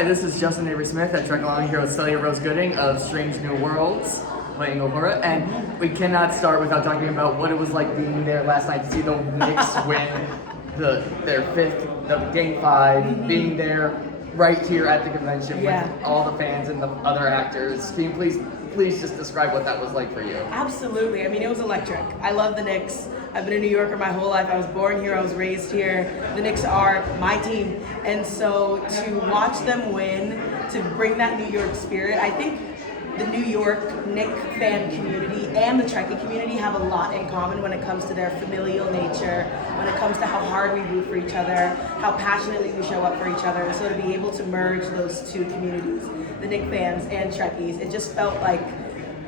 This is Justin Avery Smith at Trek Along here with Celia Rose Gooding of Strange New Worlds, playing Uhura, and we cannot start without talking about what it was like being there last night to see the Knicks win their Game 5, being there right here at the convention with all the fans and the other actors. Can you please just describe what that was like for you? Absolutely. I mean, it was electric. I love the Knicks. I've been a New Yorker my whole life. I was born here. I was raised here. The Knicks are my team. And so to watch them win, to bring that New York spirit, I think the New York Knicks fan community and the Trekkie community have a lot in common when it comes to their familial nature, when it comes to how hard we root for each other, how passionately we show up for each other. So to be able to merge those two communities, the Knicks fans and Trekkies, it just felt like,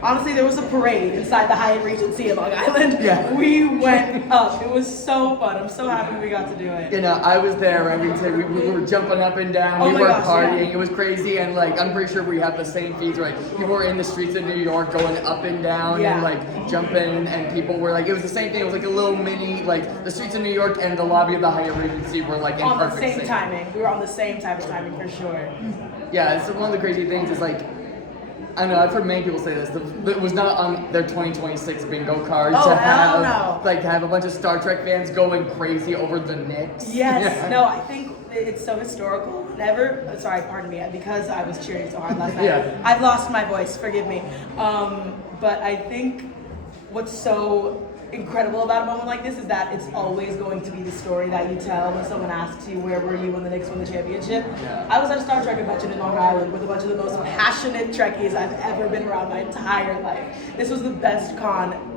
honestly, there was a parade inside the Hyatt Regency in Long Island. Yeah. We went up. It was so fun. I'm so happy we got to do it. You know, I was there every day. We were jumping up and down. We were partying. Yeah. It was crazy. And, like, I'm pretty sure we have the same feeds where, like, people were in the streets of New York going up and down and, like, jumping. And people were, like, it was the same thing. It was, like, a little mini, like, the streets of New York and the lobby of the Hyatt Regency were, like, in on perfect the same timing. We were on the same type of timing for sure. Yeah, it's one of the crazy things is, like, I know, I've heard many people say this. It was not on their 2026 bingo card to have a bunch of Star Trek fans going crazy over the Knicks. Yes, no, I think it's so historical. Pardon me, because I was cheering so hard last night. I've lost my voice, forgive me. But I think what's so incredible about a moment like this is that it's always going to be the story that you tell when someone asks you where were you when the Knicks won the championship. I was at a Star Trek convention in Long Island with a bunch of the most passionate Trekkies I've ever been around my entire life. This was the best con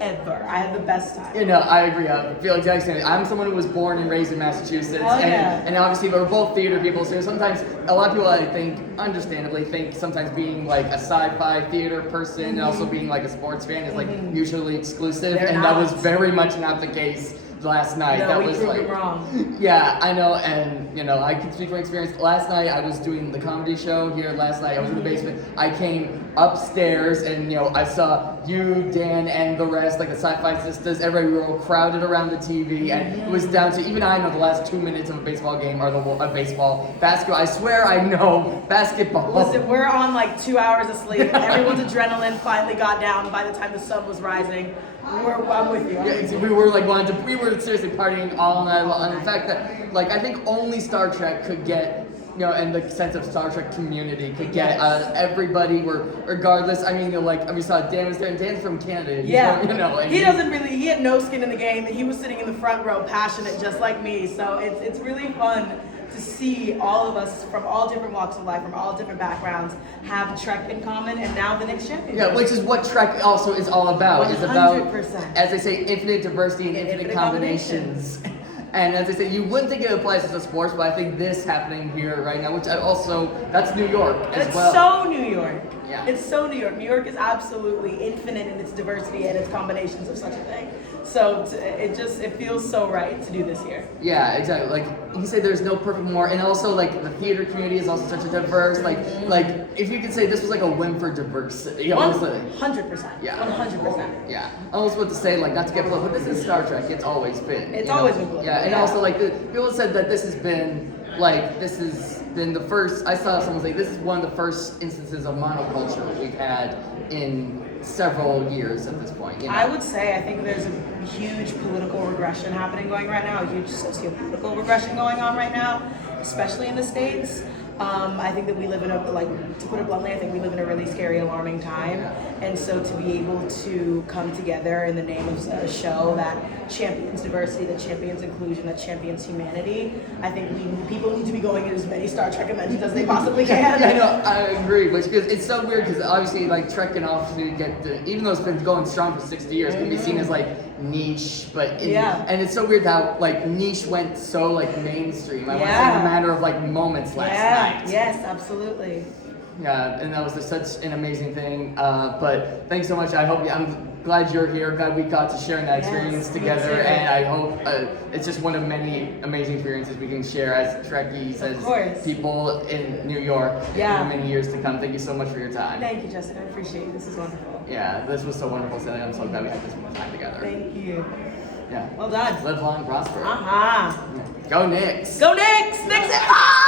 ever. I had the best time. You know, I agree. I feel exactly the same. I'm someone who was born and raised in Massachusetts, and obviously we're both theater people, so sometimes a lot of people, I think, understandably think sometimes being like a sci-fi theater person and also being like a sports fan is like mutually exclusive, that was very much not the case last night. No, that we was proved like, it wrong. Yeah, I know, and you know, I can speak from experience. Last night I was doing the comedy show here. Last night I was in the basement. I came upstairs, and you know, I saw you, Dan, and the rest, like the Sci-Fi Sisters. Everybody were all crowded around the TV, and it was down to even I know the last 2 minutes of a baseball game are basketball. I swear I know basketball. Listen, we're on like 2 hours of sleep. Everyone's adrenaline finally got down by the time the sun was rising. I'm with you. We were seriously partying all night long. In fact, that like I think only Star Trek could get, you know, and the sense of Star Trek community could get everybody were regardless. I mean, you know, like we saw Dan was there, and Dan's from Canada. He had no skin in the game, and he was sitting in the front row, passionate just like me. So it's really fun to see all of us from all different walks of life, from all different backgrounds, have Trek in common, and now the Knicks champions. Yeah, which is what Trek also is all about. 100%. It's about, as they say, infinite diversity and infinite combinations. And as I say, you wouldn't think it applies to sports, but I think this happening here right now, that's New York as well. It's so New York. Yeah. It's so New York. New York is absolutely infinite in its diversity and its combinations of such a thing. So it feels so right to do this here. Yeah, exactly. Like you say, there's no perfect more, and also like the theater community is also such a diverse. Like if you could say this was like a win for diversity. 100%. Yeah. 100%. Yeah. I almost want to say like not to get political, but this is Star Trek. It's always been. It's always been political. Yeah, and also like people said that this has been the first. I saw someone say this is one of the first instances of monoculture we've had in several years at this point. You know? I would say I think there's a huge political regression going right now, a huge socio-political regression going on right now, especially in the States. I think that we live in to put it bluntly, I think we live in a really scary, alarming time. And so to be able to come together in the name of a show that champions diversity, that champions inclusion, that champions humanity, I think people need to be going to as many Star Trek conventions as they possibly can. Yeah, no, I agree. Because it's so weird because obviously like Trek can often even though it's been going strong for 60 years, can be seen as like niche, and it's so weird how like niche went so like mainstream. I want to say in a matter of like moments last night. Yes, absolutely. Yeah, and that was just such an amazing thing. But thanks so much. I'm glad you're here. Glad we got to share that experience together, and I hope it's just one of many amazing experiences we can share as Trekkies, as people in New York for many years to come. Thank you so much for your time. Thank you, Justin. I appreciate you. This is wonderful. Yeah, this was so wonderful, Celia. I'm so glad we had this time together. Thank you. Yeah. Well done. Live long and prosper. Uh-huh. Go Knicks. Go Knicks! Knicks it!